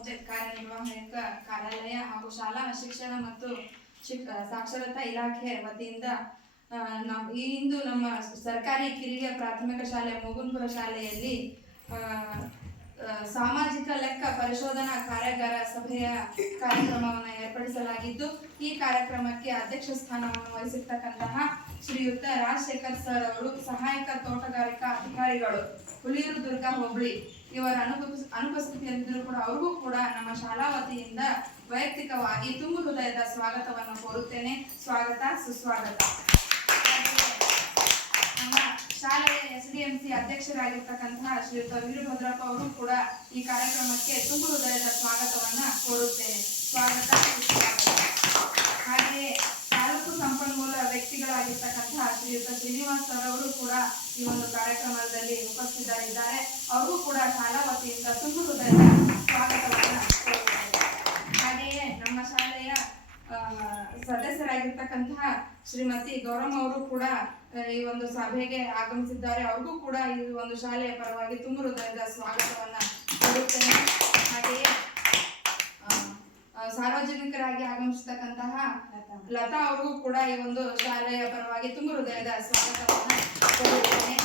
ಪಂಚಾಯತ್ ಕಾರ್ಯನಿರ್ವಾಹಕ ಕಾರ್ಯಾಲಯ ಹಾಗೂ ಶಾಲಾ ಶಿಕ್ಷಣ ಮತ್ತು ಸಾಕ್ಷರತಾ ಇಲಾಖೆ ವತಿಯಿಂದ ಇಂದು ನಮ್ಮ ಸರ್ಕಾರಿ ಕಿರಿಯ ಪ್ರಾಥಮಿಕ ಶಾಲೆ ಮೂಗುನ್ಪುರ ಶಾಲೆಯಲ್ಲಿ ಸಾಮಾಜಿಕ ಲೆಕ್ಕ ಪರಿಶೋಧನಾ ಕಾರ್ಯಾಗಾರ ಸಭೆಯ ಕಾರ್ಯಕ್ರಮವನ್ನು ಏರ್ಪಡಿಸಲಾಗಿದ್ದು, ಈ ಕಾರ್ಯಕ್ರಮಕ್ಕೆ ಅಧ್ಯಕ್ಷ ಸ್ಥಾನವನ್ನು ವಹಿಸಿರ್ತಕ್ಕಂತಹ ಶ್ರೀಯುತ ರಾಜಶೇಖರ್ ಸರ್ ಅವರು, ಸಹಾಯಕ ತೋಟಗಾರಿಕಾ ಅಧಿಕಾರಿಗಳು, ಹುಲಿಯೂರು ದುರ್ಗ ಹೋಬಳಿ ಇವರ ಅನುಪಸ್ಥಿತಿಯಲ್ಲಿದ್ದರೂ ಕೂಡ ಅವ್ರಿಗೂ ಕೂಡ ನಮ್ಮ ಶಾಲಾ ವತಿಯಿಂದ ವೈಯಕ್ತಿಕವಾಗಿ ತುಂಬು ಹೃದಯದ ಸ್ವಾಗತವನ್ನು ಕೋರುತ್ತೇನೆ. ಸ್ವಾಗತ, ಸುಸ್ವಾಗತ. ನಮ್ಮ ಶಾಲೆಯ SDMC ಅಧ್ಯಕ್ಷರಾಗಿರ್ತಕ್ಕಂತಹ ಶ್ರೀಯುತ ವೀರಭದ್ರಪ್ಪ ಅವರು ಕೂಡ ಈ ಕಾರ್ಯಕ್ರಮಕ್ಕೆ ತುಂಬು ಹೃದಯದ ಸ್ವಾಗತವನ್ನ ಕೋರುತ್ತೇನೆ. ಸ್ವಾಗತ, ಸುಸ್ವಾಗತ. ಹಾಗೆಯೇ ತಾಲೂಕು ಸಂಪನ್ಮೂಲ ವ್ಯಕ್ತಿಗಳಾಗಿರ್ತಕ್ಕಂತಹ ಶ್ರೀಯುತ ಶ್ರೀನಿವಾಸ್ ಸರ್ ಅವರು ಕೂಡ ಈ ಒಂದು ಕಾರ್ಯಕ್ರಮದಲ್ಲಿ ಉಪಸ್ಥಿತರಿದ್ದಾರೆ. ಅವರು ಕೂಡ ಶಾಲಾ ವತಿಯಿಂದ ತುಂಬು ಹೃದಯದ ಸ್ವಾಗತವನ್ನ ಕೋರುತ್ತೇನೆ. ಹಾಗೆಯೇ ನಮ್ಮ ಶಾಲೆಯ ಸದಸ್ಯರಾಗಿರ್ತಕ್ಕಂತಹ ಶ್ರೀಮತಿ ಗೌರಮ್ಮ ಅವರು ಕೂಡ ಈ ಒಂದು ಸಭೆಗೆ ಆಗಮಿಸಿದ್ದಾರೆ. ಅವ್ರಿಗೂ ಕೂಡ ಈ ಒಂದು ಶಾಲೆಯ ಪರವಾಗಿ ತುಂಬು ಹೃದಯದ ಸ್ವಾಗತವನ್ನ ಕೋರುತ್ತೇನೆ. ಹಾಗೆಯೇ ಸಾರ್ವಜನಿಕರಾಗಿ ಆಗಮಿಸತಕ್ಕಂತಹ ಲತಾ ಅವ್ರಿಗೂ ಕೂಡ ಈ ಒಂದು ಶಾಲೆಯ ಪರವಾಗಿ ತುಂಬು ಹೃದಯದ ಸ್ವಾಗತವನ್ನ ಕೋರುತ್ತೇನೆ.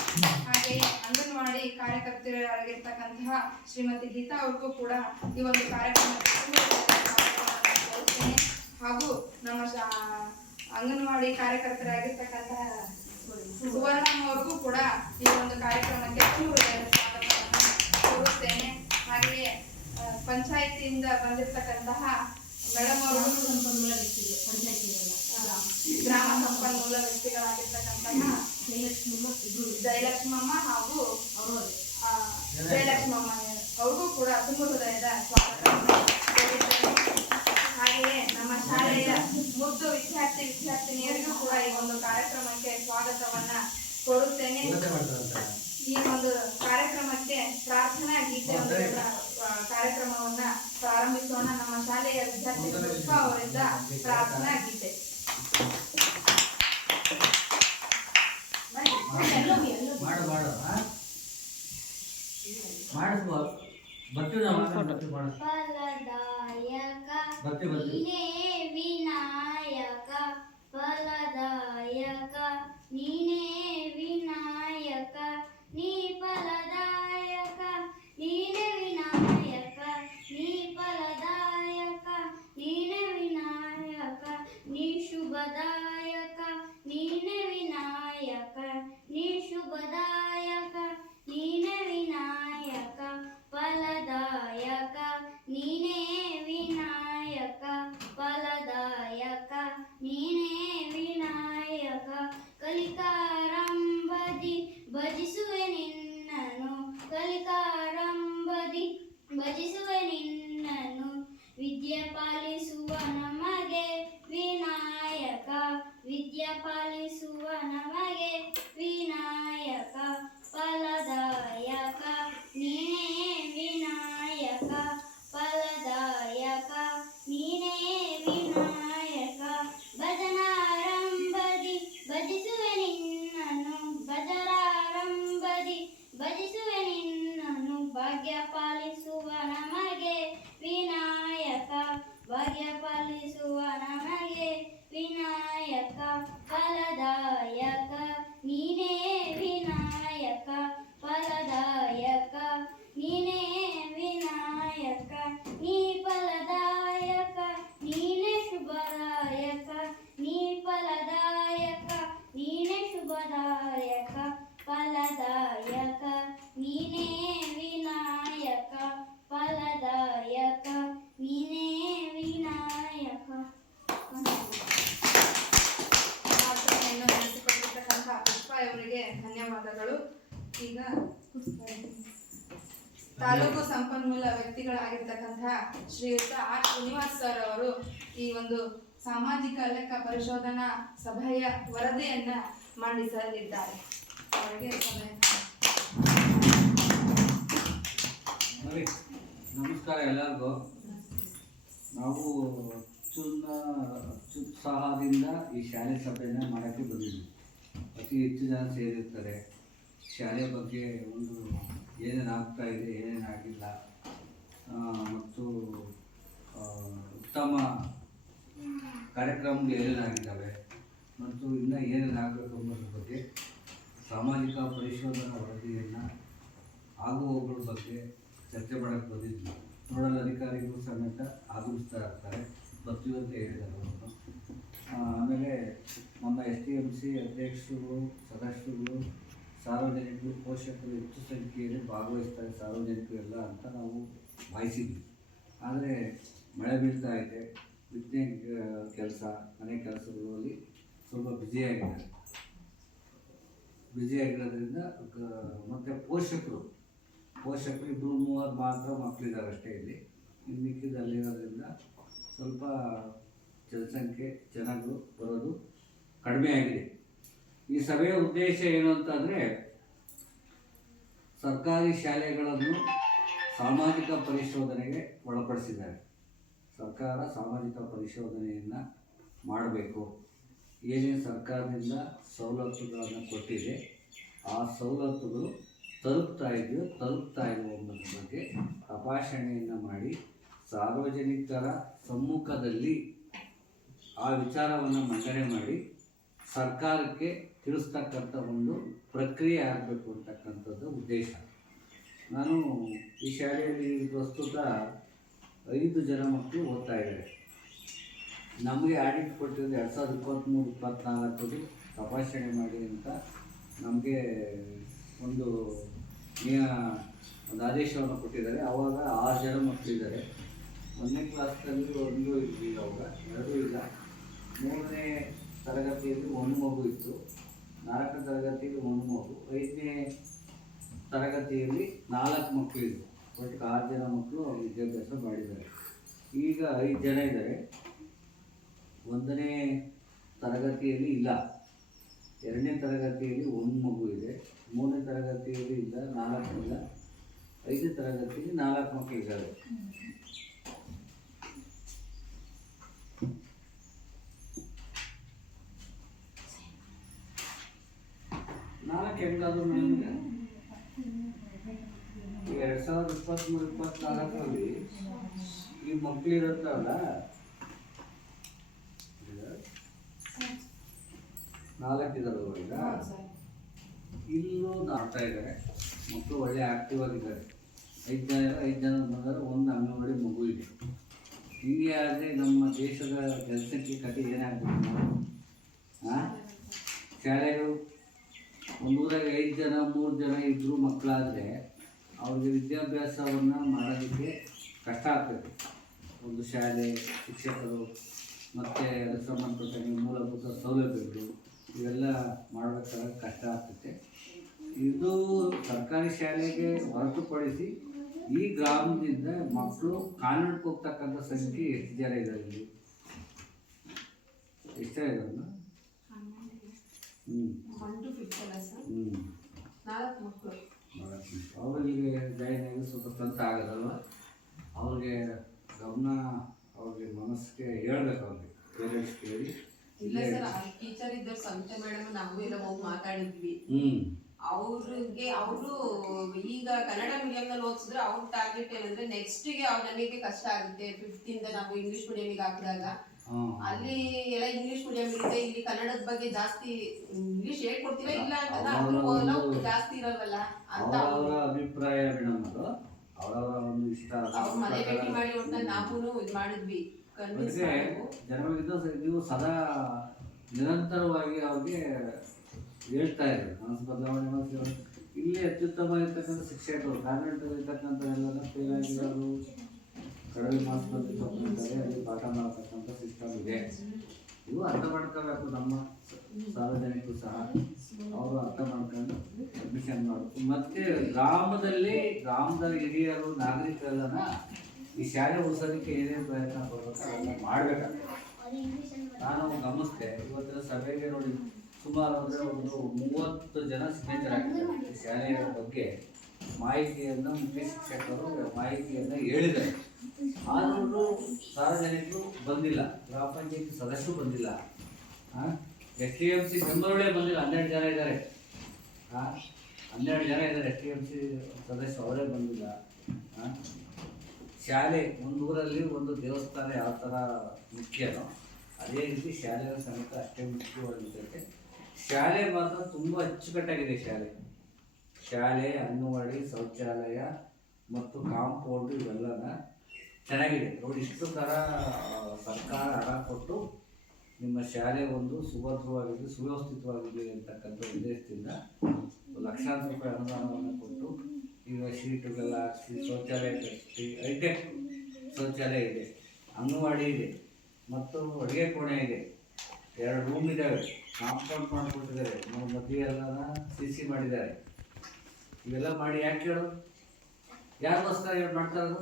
ಹಾಗೆಯೇ ಅಂಗನವಾಡಿ ಕಾರ್ಯಕರ್ತರಾಗಿರ್ತಕ್ಕಂತಹ ಶ್ರೀಮತಿ ಗೀತಾ ಅವ್ರಿಗೂ ಕೂಡ ಈ ಒಂದು ಕಾರ್ಯಕ್ರಮಕ್ಕೆ ತುಂಬು ಹೃದಯದ ಸ್ವಾಗತವನ್ನ ಕೋರುತ್ತೇನೆ. ಹಾಗೂ ನಮ್ಮ ಅಂಗನವಾಡಿ ಕಾರ್ಯಕರ್ತರಾಗಿರ್ತಕ್ಕಂತಹ ಸುವರ್ಣಮ್ಮ ಅವ್ರಿಗೂ ಕೂಡ ಈ ಒಂದು ಕಾರ್ಯಕ್ರಮಕ್ಕೆ ತುಂಬು ಹೃದಯದ ಸ್ವಾಗತವನ್ನು ಕೋರುತ್ತೇನೆ. ಹಾಗೆಯೇ ಪಂಚಾಯಿತಿಯಿಂದ ಬಂದಿರತಕ್ಕಂತಹ ಮೇಡಮ್ ಅವರು, ಗ್ರಾಮ ಸಂಪನ್ಮೂಲ ವ್ಯಕ್ತಿಗಳಾಗಿರ್ತಕ್ಕಂತಹ ಜಯಲಕ್ಷ್ಮಮ್ಮ ಹಾಗೂ ಜಯಲಕ್ಷ್ಮಮ್ಮ ಅವ್ರಿಗೂ ಕೂಡ ತುಂಬು ಹೃದಯದ ಸ್ವಾಗತವನ್ನು ಕೋರುತ್ತೇನೆ. ಹಾಗೆಯೇ ನಮ್ಮ ಶಾಲೆಯ ಮುದ್ದು ವಿದ್ಯಾರ್ಥಿನಿಯರಿಗೂ ಕೂಡ ಈ ಒಂದು ಕಾರ್ಯಕ್ರಮಕ್ಕೆ ಸ್ವಾಗತವನ್ನ ಕೋರುತ್ತೇನೆ. ಈ ಒಂದು ಕಾರ್ಯಕ್ರಮಕ್ಕೆ ಪ್ರಾರ್ಥನಾ ಗೀತೆ ಕಾರ್ಯಕ್ರಮವನ್ನ ಪ್ರಾರಂಭಿಸೋಣ. ನಮ್ಮ ಶಾಲೆಯ ವಿದ್ಯಾರ್ಥಿ ಪುಷ್ಪ ಅವರಿಂದ ಪ್ರಾರ್ಥನಾ ಗೀತೆ. ವಿನಾಯಕ ಫಲದಾಯಕ ನೀನೇ ವಿನಾಯಕ ನೀ ಫಲದಾಯಕ ನೀನೇ ವಿನಾಯಕ ನೀ ಫಲದಾಯಕ ನೀನೇ ವಿನಾಯಕ ನೀ ಶುಭದಾಯಕ ನೀನೇ ವಿನಾಯಕ ನೀ ಶುಭದಾಯಕ ನೀನೇ ವಿನಾಯಕ ಫಲದಾಯಕ ನೀನೇ ವಿನಾಯಕ ಫಲದಾಯಕ ನೀನೇ ವಿನಾಯಕ ಕಲಿಕಾರಂಬದಿ ಭಜಿಸುವೆ ನಿನ್ನನು ಕಲಿಕಾರಂಬದಿ ಭಜಿಸುವೆ ನಿನ್ನನು ವಿದ್ಯೆ ಪಾಲಿಸುವ ನಮಗೆ ವಿನಾಯಕ ವಿದ್ಯೆ ಪಾಲಿಸುವ ನಮಗೆ ವಿನಾಯಕ ಫಲದಾಯಕ ನೀನೇ ವಿನಾಯಕ ಫಲದಾಯಕ ನೀನೇ ವಿನಾಯಕ ಭಜನಾರಂಭದಿ ಭಜಿಸುವೆ ನಿನ್ನನು ಭಜನಾರಂಭದಿ ಭಜಿಸುವೆ ನಿನ್ನನು ಭಾಗ್ಯ ಪಾಲಿಸುವ ನಮಗೆ ವಿನಾಯಕ ಭಾಗ್ಯ ಪಾಲಿಸುವ ನಮಗೆ ವಿನಾಯಕ ಫಲದಾಯಕ ನೀನೇ ವಿನಾಯಕ ಫಲದಾಯಕ ನೀನೇ ವಿನಾಯಕ ನೀ ಫಲದಾಯಕ ನೀನೇ ಶುಭದಾಯಕ ನೀ ಫಲದಾಯಕ ನೀನೇ ಶುಭದಾಯಕ ಫಲದಾಯಕ ನೀನೇ ವಿನಾಯಕ ಫಲದಾಯಕ ನೀನೇ ವಿನಾಯಕ. ಪ್ರಾರ್ಥನೆಯನ್ನು ನಡೆಸಿಕೊಟ್ಟಿರ್ತಕ್ಕಂತಹ ಪುಷ್ಪ ಅವರಿಗೆ ಧನ್ಯವಾದಗಳು. ಈಗ ತಾಲೂಕು ಸಂಪನ್ಮೂಲ ವ್ಯಕ್ತಿಗಳಾಗಿರ್ತಕ್ಕಂತಹ ಶ್ರೀಯುತ ಆರ್ ಶ್ರೀನಿವಾಸ್ ಸರ್ ಅವರು ಈ ಒಂದು ಸಾಮಾಜಿಕ ಲೆಕ್ಕ ಪರಿಶೋಧನಾ ಸಭೆಯ ವರದಿಯನ್ನ ಮಂಡಿಸಲಿದ್ದಾರೆ. ಅವರಿಗೆ ನಮಸ್ಕಾರ ಎಲ್ಲರಿಗೂ. ನಾವು ಅತ್ಯುತ್ಸಾಹದಿಂದ ಈ ಶಾಲೆ ಸಭೆಯನ್ನು ಮಾಡೋಕ್ಕೆ ಬಂದಿದ್ದೀವಿ. ಅತಿ ಹೆಚ್ಚು ಜನ ಸೇರಿರ್ತಾರೆ. ಶಾಲೆ ಬಗ್ಗೆ ಒಂದು ಏನೇನು ಆಗ್ತಾ ಇದೆ, ಏನೇನು ಆಗಿಲ್ಲ, ಮತ್ತು ಉತ್ತಮ ಕಾರ್ಯಕ್ರಮಗಳು ಏನೇನಾಗಿದ್ದಾವೆ ಮತ್ತು ಇನ್ನೂ ಏನೇನು ಆಗಬೇಕು ಅನ್ನೋದ್ರ ಬಗ್ಗೆ ಸಾಮಾಜಿಕ ಪರಿಶೋಧನಾ ವರದಿಯನ್ನು ಆಗುವವುಗಳ ಬಗ್ಗೆ ಚರ್ಚೆ ಮಾಡೋಕ್ಕೆ ಬಂದಿದ್ವಿ. ನೋಡಲ್ ಅಧಿಕಾರಿಗಳು ಸಮೇತ ಆಗಮಿಸ್ತಾ ಇರ್ತಾರೆ, ಬರ್ತೀವಿ ಅಂತ ಹೇಳಿದ್ದಾರೆ ಅವರು. ಆಮೇಲೆ ನಮ್ಮ STMC ಅಧ್ಯಕ್ಷರು, ಸದಸ್ಯರುಗಳು, ಸಾರ್ವಜನಿಕರು, ಪೋಷಕರು ಹೆಚ್ಚು ಸಂಖ್ಯೆಯಲ್ಲಿ ಭಾಗವಹಿಸ್ತಾರೆ, ಸಾರ್ವಜನಿಕರು ಎಲ್ಲ ಅಂತ ನಾವು ಭಾವಿಸಿದ್ವಿ. ಆದರೆ ಮಳೆ ಬೀಳ್ತಾ ಇದೆ, ಬಿತ್ತನೆ ಕೆಲಸ, ಮನೆ ಕೆಲಸಗಳಲ್ಲಿ ಸ್ವಲ್ಪ ಬ್ಯುಸಿಯಾಗಿರೋದ್ರಿಂದ ಮತ್ತು ಪೋಷಕರು 2-3 ಮಾತ್ರ ಮಕ್ಕಳಿದ್ದಾರೆ ಅಷ್ಟೇ ಇಲ್ಲಿ. ಇನ್ನು ಮಿಕ್ಕಿದಲ್ಲಿರೋದ್ರಿಂದ ಸ್ವಲ್ಪ ಜನಸಂಖ್ಯೆ ಜನಗಳು ಬರೋದು ಕಡಿಮೆ ಆಗಿದೆ. ಈ ಸಭೆಯ ಉದ್ದೇಶ ಏನು ಅಂತಂದರೆ, ಸರ್ಕಾರಿ ಶಾಲೆಗಳನ್ನು ಸಾಮಾಜಿಕ ಪರಿಶೋಧನೆಗೆ ಒಳಪಡಿಸಿದ್ದಾರೆ. ಸರ್ಕಾರ ಸಾಮಾಜಿಕ ಪರಿಶೋಧನೆಯನ್ನು ಮಾಡಬೇಕು. ಏನೇನು ಸರ್ಕಾರದಿಂದ ಸವಲತ್ತುಗಳನ್ನು ಕೊಟ್ಟಿದೆ, ಆ ಸವಲತ್ತುಗಳು ತಲುಪ್ತಾ ಇಲ್ವೋ ಅನ್ನೋದ್ರ ಬಗ್ಗೆ ತಪಾಸಣೆಯನ್ನು ಮಾಡಿ ಸಾರ್ವಜನಿಕರ ಸಮ್ಮುಖದಲ್ಲಿ ಆ ವಿಚಾರವನ್ನು ಮಂಡನೆ ಮಾಡಿ ಸರ್ಕಾರಕ್ಕೆ ತಿಳಿಸ್ತಕ್ಕಂಥ ಒಂದು ಪ್ರಕ್ರಿಯೆ ಆಗಬೇಕು ಅಂತಕ್ಕಂಥದ್ದು ಉದ್ದೇಶ. ನಾನು ಈ ಶಾಲೆಯಲ್ಲಿ ಪ್ರಸ್ತುತ 5 ಜನ ಮಕ್ಕಳು ಓದ್ತಾ ಇದ್ದಾರೆ. ನಮಗೆ ಆಡಿಟ್ ಕೊಟ್ಟಿದ್ದು 2023-24 ತಪಾಸಣೆ ಮಾಡಿ ಅಂತ ನಮಗೆ ಒಂದು ಆದೇಶವನ್ನು ಕೊಟ್ಟಿದ್ದಾರೆ. ಆವಾಗ 6 ಜನ ಮಕ್ಕಳಿದ್ದಾರೆ. 1ನೇ ಕ್ಲಾಸ್ನಲ್ಲಿ 1 ಇದ್ವಿ, ಅವಾಗ 2 ಇಲ್ಲ. 3ನೇ ತರಗತಿಯಲ್ಲಿ 1 ಮಗು ಇತ್ತು, 4ನೇ ತರಗತಿಯಲ್ಲಿ 1 ಮಗು, 5ನೇ ತರಗತಿಯಲ್ಲಿ 4 ಮಕ್ಕಳಿದ್ದರು. ಒಟ್ಟು 6 ಜನ ಮಕ್ಕಳು ವಿದ್ಯಾಭ್ಯಾಸ ಮಾಡಿದ್ದಾರೆ. ಈಗ 5 ಜನ ಇದ್ದಾರೆ. 1ನೇ ತರಗತಿಯಲ್ಲಿ ಇಲ್ಲ, 2ನೇ ತರಗತಿಯಲ್ಲಿ 1 ಮಗು ಇದೆ, 3ನೇ ತರಗತಿಯಲ್ಲಿ ಇಲ್ಲ, 4 ಇಲ್ಲ, 5ನೇ ತರಗತಿಯಲ್ಲಿ 4 ಮಕ್ಕಳಿದ್ದಾರೆ. ಹೆಂಗಾದ್ರು ನಮಗೆ 2023-24 ಈ ಮಕ್ಕಳಿರುತ್ತಲ್ಲ, 4 ಇದ್ದಾರೆ. ಈಗ ಇಲ್ಲೂ ಆಡ್ತಾ ಇದ್ದಾರೆ ಮಕ್ಕಳು, ಒಳ್ಳೆ ಆಕ್ಟಿವ್ ಆಗಿದ್ದಾರೆ. 5 ಜನ ಬಂದರೆ 1 ಅಂಗನವಾಡಿ ಮಗು ಇದೆ. ಹೀಗೆ ಆದರೆ ನಮ್ಮ ದೇಶದ ಜನಸಂಖ್ಯೆ ಕಥೆ ಏನಾಗಬೇಕು? ಶಾಲೆಗಳು ಒಂದು ಊರಾಗ 5 ಜನ 3 ಜನ ಇದ್ದರೂ ಮಕ್ಕಳಾದರೆ ಅವ್ರಿಗೆ ವಿದ್ಯಾಭ್ಯಾಸವನ್ನು ಮಾಡೋದಕ್ಕೆ ಕಷ್ಟ ಆಗ್ತದೆ. ಒಂದು ಶಾಲೆ, ಶಿಕ್ಷಕರು ಮತ್ತು ಅದಕ್ಕೆ ಸಂಬಂಧಪಟ್ಟ ಮೂಲಭೂತ ಸೌಲಭ್ಯಗಳು ಇವೆಲ್ಲ ಮಾಡಬೇಕಾದ್ರೆ ಕಷ್ಟ ಆಗ್ತದೆ. ಇದು ಸರ್ಕಾರಿ ಶಾಲೆಗೆ ಹೊರತುಪಡಿಸಿ ಈ ಗ್ರಾಮದಿಂದ ಮಕ್ಕಳು ಕಾನ್ವೆಂಟ್ಗೆ ಹೋಗ್ತಕ್ಕಂಥ ಸಂಖ್ಯೆ ಎಷ್ಟು ಜನ ಇದ್ದಾರೆ ಇಲ್ಲಿ? ಎಷ್ಟೇ ಇದ್ದಾರೆ? 1 to 5th ಕ್ಲಾಸ್ 4 ಮಕ್ಕಳು. ಅವರಿಗೆ ಜಾಯಿನ್ ಆಗಿ ಸ್ವಲ್ಪ ತಂತ ಆಗೋದಲ್ವ? ಅವ್ರಿಗೆ ಗಮನ, ಅವ್ರಿಗೆ ಮನಸ್ಸಿಗೆ ಹೇಳ್ಬೇಕು. ಅವ್ರಿಗೆ ಪೇರೆಂಟ್ಸ್ ಕೇಳಿ. ಇಲ್ಲ ಸರ್, ಟೀಚರ್ ಇದ್ದರು ಸಂತೆ ಮೇಡಮ್, ನಾವು ಎಲ್ಲ ಹೋಗಿ ಮಾತಾಡಿದ್ವಿ. ಅವ್ರಿಗೆ ಅವರು ಈಗ ಕನ್ನಡ ಮೀಡಿಯಂನಲ್ಲಿ ಓದಿಸಿದ್ರೆ ಅವ್ರ ಟಾರ್ಗೆಟ್ ಏನಂದ್ರೆ ನೆಕ್ಸ್ಟ್ಗೆ ನಮಗೆ ಕಷ್ಟ ಆಗುತ್ತೆ. 5th ಇಂದ ನಾವು ಇಂಗ್ಲಿಷ್ ಮೀಡಿಯಂಗೆ ಹಾಕಿದಾಗ ಅಲ್ಲಿ ಎಲ್ಲ ಇಂಗ್ಲಿಷ್ ಮೀಡಿಯಂ ಇರುತ್ತೆ, ಇಲ್ಲಿ ಕನ್ನಡದ ಬಗ್ಗೆ ಜಾಸ್ತಿ ಇಂಗ್ಲಿಷ್ ಹೇಳ್ಕೊಡ್ತೀರಾ ಇಲ್ಲ ಅಂತ ಜಾಸ್ತಿ ಇರಲ್ವಲ್ಲ ಅಂತ ಅವರ ಅಭಿಪ್ರಾಯ. ಅವರವರ ಒಂದು ಇಷ್ಟ. ಅವ್ರ ಮನೆ ಭೇಟಿ ಮಾಡಿ ಒಟ್ನಲ್ಲಿ ನಾವು ಇದು ಮಾಡಿದ್ವಿ. ಜನರಿಂದ ನೀವು ಸದಾ ನಿರಂತರವಾಗಿ ಅವ್ರಿಗೆ ಹೇಳ್ತಾ ಇದ್ದಾರೆ ಮನಸ್ಸು ಬದಲಾವಣೆ ಮಾಡ್ತಿರೋ. ಇಲ್ಲಿ ಅತ್ಯುತ್ತಮ ಇರ್ತಕ್ಕಂಥ ಶಿಕ್ಷಕರು ಕಾನ್ವೆಂಟ್ ಇರ್ತಕ್ಕಂಥ ಎಲ್ಲ ಫೇಲ್ ಆಗಿರೋರು, ಕಡಿಮೆ ಮಾರ್ಕ್ಸ್ ಬಂದಿರ್ತಾರೆ, ಅಲ್ಲಿ ಪಾಠ ಮಾಡತಕ್ಕಂಥ ಸಿಸ್ಟಮ್ ಇದೆ. ಇವು ಅರ್ಥ ಮಾಡ್ಕೋಬೇಕು. ನಮ್ಮ ಸಾರ್ವಜನಿಕರು ಸಹ ಅವರು ಅರ್ಥ ಮಾಡ್ಕೊಂಡು ಅಡ್ಮಿಷನ್ ಮಾಡಬೇಕು. ಮತ್ತು ಗ್ರಾಮದ ಹಿರಿಯರು, ನಾಗರಿಕರೆಲ್ಲನ ಈ ಶಾಲೆ ಉಳಿಸೋದಕ್ಕೆ ಏನೇನು ಪ್ರಯತ್ನ ಪಡ್ಬೇಕು ಅದೆಲ್ಲ ಮಾಡಬೇಕಾಗ್ತದೆ. ನಾನು ಗಮನಿಸಿದೆ ಇವತ್ತಿನ ಸಭೆಗೆ ನೋಡಿ, ಸುಮಾರು ಅಂದರೆ ಒಂದು 30 ಜನ ಸಿಗ್ನೇಚರ್ ಆಗಿದ್ದಾರೆ. ಈ ಶಾಲೆಯ ಬಗ್ಗೆ ಮಾಹಿತಿಯನ್ನು ಮುಖ್ಯ ಶಿಕ್ಷಕರು ಮಾಹಿತಿಯನ್ನು ಹೇಳಿದ್ದಾರೆ. ಆದರೂ ಸಾರ್ವಜನಿಕರು ಬಂದಿಲ್ಲ, ಗ್ರಾಮ ಪಂಚಾಯತಿ ಸದಸ್ಯರು ಬಂದಿಲ್ಲ, STMC ಮೆಂಬರ್ಗಳೇ ಬಂದಿಲ್ಲ. 12 ಜನ ಇದ್ದಾರೆ. 12 ಜನ ಇದ್ದಾರೆ STMC ಸದಸ್ಯರು, ಅವರೇ ಬಂದಿಲ್ಲ. ಶಾಲೆ ಒಂದು ಊರಲ್ಲಿ ಒಂದು ದೇವಸ್ಥಾನ ಯಾವ ಥರ ಮುಖ್ಯನೋ ಅದೇ ರೀತಿ ಶಾಲೆಯ ಸಮೇತ ಅಷ್ಟೇ ಮುಖ್ಯವಾಗಿರ್ತೈತೆ. ಶಾಲೆ ಮಾತ್ರ ತುಂಬ ಅಚ್ಚುಕಟ್ಟಾಗಿದೆ. ಶಾಲೆ ಅಂಗನವಾಡಿ ಶೌಚಾಲಯ ಮತ್ತು ಕಾಂಪೌಂಡ್ ಇವೆಲ್ಲನ ಚೆನ್ನಾಗಿದೆ ನೋಡಿ. ಇಷ್ಟು ಥರ ಸರ್ಕಾರ ಹಣ ಕೊಟ್ಟು ನಿಮ್ಮ ಶಾಲೆ ಒಂದು ಸುಭದ್ರವಾಗಿದೆ, ಸುವ್ಯವಸ್ಥಿತವಾಗಿದೆ ಅಂತಕ್ಕಂಥ ಉದ್ದೇಶದಿಂದ ಲಕ್ಷಾಂತರ ರೂಪಾಯಿ ಅನುದಾನವನ್ನು ಕೊಟ್ಟು ಈಗ ಶೀಟುಗೆಲ್ಲ ಹಾಕಿಸಿ ಶೌಚಾಲಯ ಕಟ್ಟಿಸಿ ಹೈಟೆಕ್ ಶೌಚಾಲಯ ಇದೆ, ಅಂಗನವಾಡಿ ಇದೆ ಮತ್ತು ಅಡುಗೆ ಕೋಣೆ ಇದೆ, 2 ರೂಮ್ ಇದ್ದಾವೆ, ಕಾಂಪೌಂಡ್ ಮಾಡಿಕೊಟ್ಟಿದ್ದಾರೆ, ಮದುವೆ ಎಲ್ಲ CC ಮಾಡಿದ್ದಾರೆ. ಇವೆಲ್ಲ ಮಾಡಿ ಯಾಕೆ ಹೇಳು? ಯಾರಿಗೋಸ್ಕರ ಮಾಡ್ತಾ ಇರೋದು?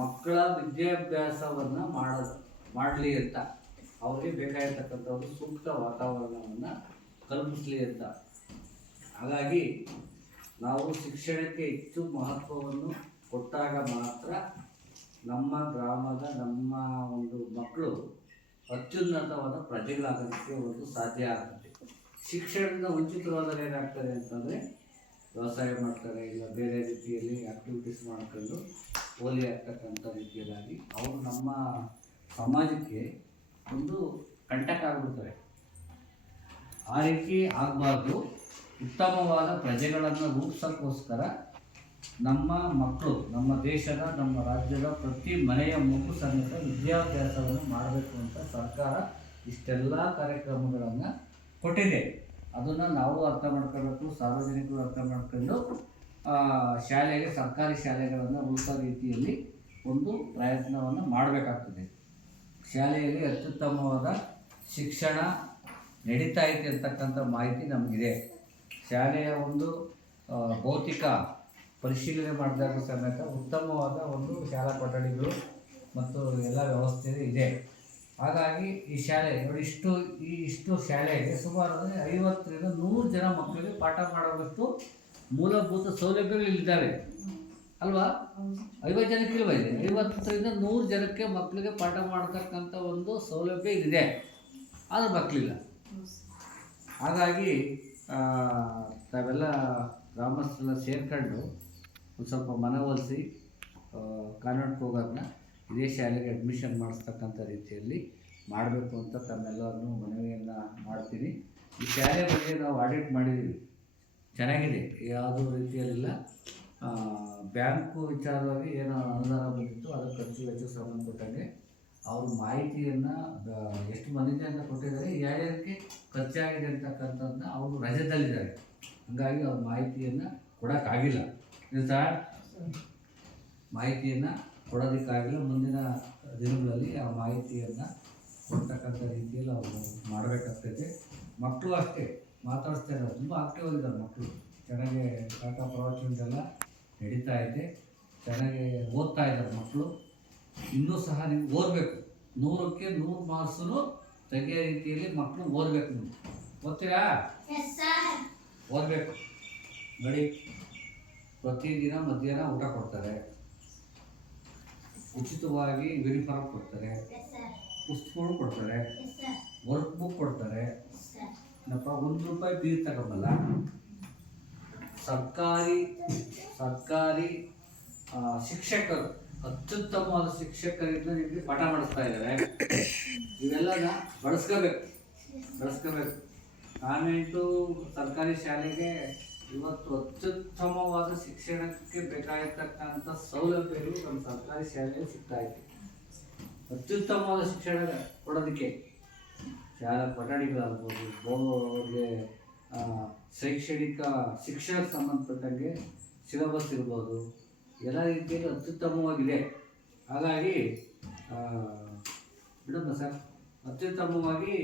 ಮಕ್ಕಳ ವಿದ್ಯಾಭ್ಯಾಸವನ್ನು ಮಾಡಲಿ ಅಂತ, ಅವ್ರಿಗೆ ಬೇಕಾಗಿರ್ತಕ್ಕಂಥದ್ದು ಸೂಕ್ತ ವಾತಾವರಣವನ್ನು ಕಲ್ಪಿಸಲಿ ಅಂತ. ಹಾಗಾಗಿ ನಾವು ಶಿಕ್ಷಣಕ್ಕೆ ಹೆಚ್ಚು ಮಹತ್ವವನ್ನು ಕೊಟ್ಟಾಗ ಮಾತ್ರ ನಮ್ಮ ಗ್ರಾಮದ ನಮ್ಮ ಒಂದು ಮಕ್ಕಳು ಅತ್ಯುನ್ನತವಾದ ಪ್ರಜೆಗಳಾಗೋದಕ್ಕೆ ಒಂದು ಸಾಧ್ಯ ಆಗುತ್ತೆ. ಶಿಕ್ಷಣದಿಂದ ವಂಚಿತರಾದರೆ ಏನಾಗ್ತದೆ ಅಂತಂದರೆ ವ್ಯವಸಾಯ ಮಾಡ್ತಾರೆ, ಇಲ್ಲ ಬೇರೆ ರೀತಿಯಲ್ಲಿ ಆ್ಯಕ್ಟಿವಿಟೀಸ್ ಮಾಡ್ಕೊಂಡು ಪೋಲಿ ಆಗ್ತಕ್ಕಂಥ ರೀತಿಯಲ್ಲಾಗಿ ಅವರು ನಮ್ಮ ಸಮಾಜಕ್ಕೆ ಒಂದು ಕಂಟಕ ಆಗಿಬಿಡ್ತಾರೆ. ಆ ರೀತಿ ಆಗಬಾರ್ದು. ಉತ್ತಮವಾದ ಪ್ರಜೆಗಳನ್ನು ರೂಪಿಸೋಕ್ಕೋಸ್ಕರ ನಮ್ಮ ಮಕ್ಕಳು, ನಮ್ಮ ದೇಶದ, ನಮ್ಮ ರಾಜ್ಯದ ಪ್ರತಿ ಮನೆಯ ಮಗು ಸಮೇತ ವಿದ್ಯಾಭ್ಯಾಸವನ್ನು ಮಾಡಬೇಕು ಅಂತ ಸರ್ಕಾರ ಇಷ್ಟೆಲ್ಲ ಕಾರ್ಯಕ್ರಮಗಳನ್ನು ಕೊಟ್ಟಿದೆ. ಅದನ್ನು ನಾವು ಅರ್ಥ ಮಾಡ್ಕೋಬೇಕು, ಸಾರ್ವಜನಿಕರು ಅರ್ಥ ಮಾಡ್ಕೊಂಡು ಶಾಲೆಗೆ, ಸರ್ಕಾರಿ ಶಾಲೆಗಳನ್ನು ಉಳಿಸೋ ರೀತಿಯಲ್ಲಿ ಒಂದು ಪ್ರಯತ್ನವನ್ನು ಮಾಡಬೇಕಾಗ್ತದೆ. ಶಾಲೆಯಲ್ಲಿ ಅತ್ಯುತ್ತಮವಾದ ಶಿಕ್ಷಣ ನಡೀತಾ ಇದೆ ಅಂತಕ್ಕಂಥ ಮಾಹಿತಿ ನಮಗಿದೆ. ಶಾಲೆಯ ಒಂದು ಭೌತಿಕ ಪರಿಶೀಲನೆ ಮಾಡಿದಾಗ ಸಮೇತ ಉತ್ತಮವಾದ ಒಂದು ಶಾಲಾ ಕೊಠಡಿಗಳು ಮತ್ತು ಎಲ್ಲ ವ್ಯವಸ್ಥೆ ಇದೆ. ಹಾಗಾಗಿ ಈ ಶಾಲೆ ನೋಡಿ, ಇಷ್ಟು ಶಾಲೆಗೆ ಸುಮಾರು 50ರಿಂದ 100 ಜನ ಮಕ್ಕಳಿಗೆ ಪಾಠ ಮಾಡೋದಷ್ಟು ಮೂಲಭೂತ ಸೌಲಭ್ಯಗಳು ಇಲ್ಲಿದ್ದಾವೆ ಅಲ್ವಾ? 50 ಜನಕ್ಕೆ ಇಲ್ವಾ ಇದೆ? 50ರಿಂದ 100 ಜನಕ್ಕೆ ಮಕ್ಕಳಿಗೆ ಪಾಠ ಮಾಡ್ತಕ್ಕಂಥ ಒಂದು ಸೌಲಭ್ಯ ಇದೆ, ಆದರೆ ಮಕ್ಕಳಿಲ್ಲ. ಹಾಗಾಗಿ ತಾವೆಲ್ಲ ಗ್ರಾಮಸ್ಥರೆಲ್ಲ ಸೇರ್ಕೊಂಡು ಒಂದು ಸ್ವಲ್ಪ ಮನವೊಲಿಸಿ ಕಾನ್ವೆಂಟ್ಗೆ ಹೋಗೋದನ್ನ ಇದೇ ಶಾಲೆಗೆ ಅಡ್ಮಿಷನ್ ಮಾಡಿಸ್ತಕ್ಕಂಥ ರೀತಿಯಲ್ಲಿ ಮಾಡಬೇಕು ಅಂತ ತಮ್ಮೆಲ್ಲರನ್ನೂ ಮನವಿಯನ್ನು ಮಾಡ್ತೀನಿ. ಈ ಶಾಲೆ ಬಗ್ಗೆ ನಾವು ಆಡಿಟ್ ಮಾಡಿದ್ದೀವಿ, ಚೆನ್ನಾಗಿದೆ, ಯಾವುದೂ ರೀತಿಯಲ್ಲಿಲ್ಲ. ಬ್ಯಾಂಕು ವಿಚಾರವಾಗಿ ಏನೋ ಅನುದಾನ ಬಂದಿತ್ತು, ಅದಕ್ಕೆ ಖರ್ಚು ವೆಚ್ಚ ಸಂಬಂಧಪಟ್ಟಂಗೆ ಅವರು ಮಾಹಿತಿಯನ್ನು ಎಷ್ಟು ಮಂದಿಗೆ ಅಂತ ಕೊಟ್ಟಿದ್ದಾರೆ, ಯಾರ್ಯಾರಿಗೆ ಖರ್ಚಾಗಿದೆ ಅಂತಕ್ಕಂಥದ್ದನ್ನ ಅವರು ರಜದಲ್ಲಿದ್ದಾರೆ. ಹಾಗಾಗಿ ಅವ್ರ ಮಾಹಿತಿಯನ್ನು ಕೊಡೋಕ್ಕಾಗಿಲ್ಲ. ಸರ್, ಮಾಹಿತಿಯನ್ನು ಕೊಡೋದಕ್ಕಾಗಿಲ್ಲ. ಮುಂದಿನ ದಿನಗಳಲ್ಲಿ ಆ ಮಾಹಿತಿಯನ್ನು ಕೊಡ್ತಕ್ಕಂಥ ರೀತಿಯಲ್ಲಿ ಅವರು ಮಾಡಬೇಕಾಗ್ತೈತೆ. ಮಕ್ಕಳು ಅಷ್ಟೇ ಮಾತಾಡಿಸ್ತಾ ಇದ್ದಾರೆ, ತುಂಬ ಆಕ್ಟಿವ್ ಆಗಿದ್ದಾರೆ ಮಕ್ಕಳು. ಚೆನ್ನಾಗಿ ಪಾಠ ಪ್ರವಚನದೆಲ್ಲ ನಡೀತಾ ಇದೆ, ಚೆನ್ನಾಗಿ ಓದ್ತಾ ಇದ್ದಾರೆ ಮಕ್ಕಳು. ಇನ್ನೂ ಸಹ ನೀವು ಓದಬೇಕು, 100ಕ್ಕೆ 100 ಮಾರ್ಕ್ಸು ತೆಗೆಯೋ ರೀತಿಯಲ್ಲಿ ಮಕ್ಕಳು ಓದಬೇಕು. ನೀವು ಓದ್ತೀರಾ? ಓದಬೇಕು ನೋಡಿ. ಪ್ರತಿದಿನ ಮಧ್ಯಾಹ್ನ ಊಟ ಕೊಡ್ತಾರೆ, ಉಚಿತವಾಗಿ ಯೂನಿಫಾರ್ಮ್ ಕೊಡ್ತಾರೆ, ಪುಸ್ತಕಗಳು ಕೊಡ್ತಾರೆ, ವರ್ಕ್ ಬುಕ್ ಕೊಡ್ತಾರೆ. ನಪ್ಪ ₹1 ಫೀಸ್ ತಗೊಂಬಲ್ಲ. ಸರ್ಕಾರಿ ಶಿಕ್ಷಕರು, ಅತ್ಯುತ್ತಮವಾದ ಶಿಕ್ಷಕರಿಂದ ನಿಮಗೆ ಪಾಠ ಮಾಡಿಸ್ತಾ ಇದ್ದಾರೆ. ಇವೆಲ್ಲನ ಬಳಸ್ಕೋಬೇಕು. ಕಾನ್ವೆಂಟು ಸರ್ಕಾರಿ ಶಾಲೆಗೆ ಇವತ್ತು ಅತ್ಯುತ್ತಮವಾದ ಶಿಕ್ಷಣಕ್ಕೆ ಬೇಕಾಗಿರ್ತಕ್ಕಂಥ ಸೌಲಭ್ಯಗಳು ನಮ್ಮ ಸರ್ಕಾರಿ ಶಾಲೆಯಲ್ಲಿ ಸಿಗ್ತಾ ಇದೆ. ಅತ್ಯುತ್ತಮವಾದ ಶಿಕ್ಷಣ ಕೊಡೋದಕ್ಕೆ ಶಾಲಾ ಕೊಠಡಿಗಳಾಗ್ಬೋದು, ಅವ್ರಿಗೆ ಶೈಕ್ಷಣಿಕ ಶಿಕ್ಷಣಕ್ಕೆ ಸಂಬಂಧಪಟ್ಟಂಗೆ ಸಿಲೆಬಸ್ ಇರ್ಬೋದು, ಎಲ್ಲ ರೀತಿಯಲ್ಲಿ ಅತ್ಯುತ್ತಮವಾಗಿದೆ. ಹಾಗಾಗಿ ಬಿಡೋಣ ಸರ್, ಅತ್ಯುತ್ತಮವಾಗಿ